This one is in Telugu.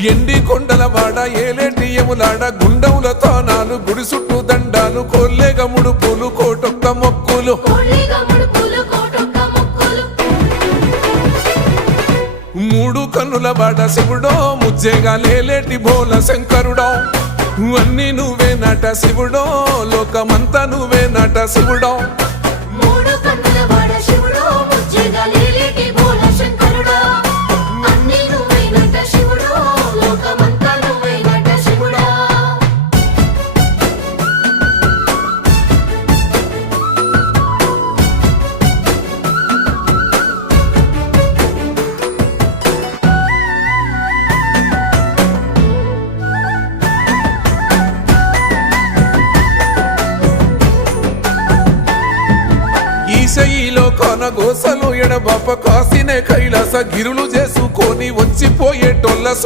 ఎండి కొండల వాడ ఏలేటి యములాడ గుండముల తానాలు గుడి చుట్టూ దండాలు కొల్లేగ ముడుపులు కోటొక్క మొక్కులు మూడు కన్నుల వాడ శివుడో ముజ్జేగా లేలేటి బోల శంకరుడో అన్ని నువ్వే నట శివుడో లోకమంతా నువ్వే నట శివుడో ఈశయిలో కొనగోసలు ఎడబాప కాసినే కైలాస గిరులు చేసుకొని వచ్చిపోయేటోళ్ళ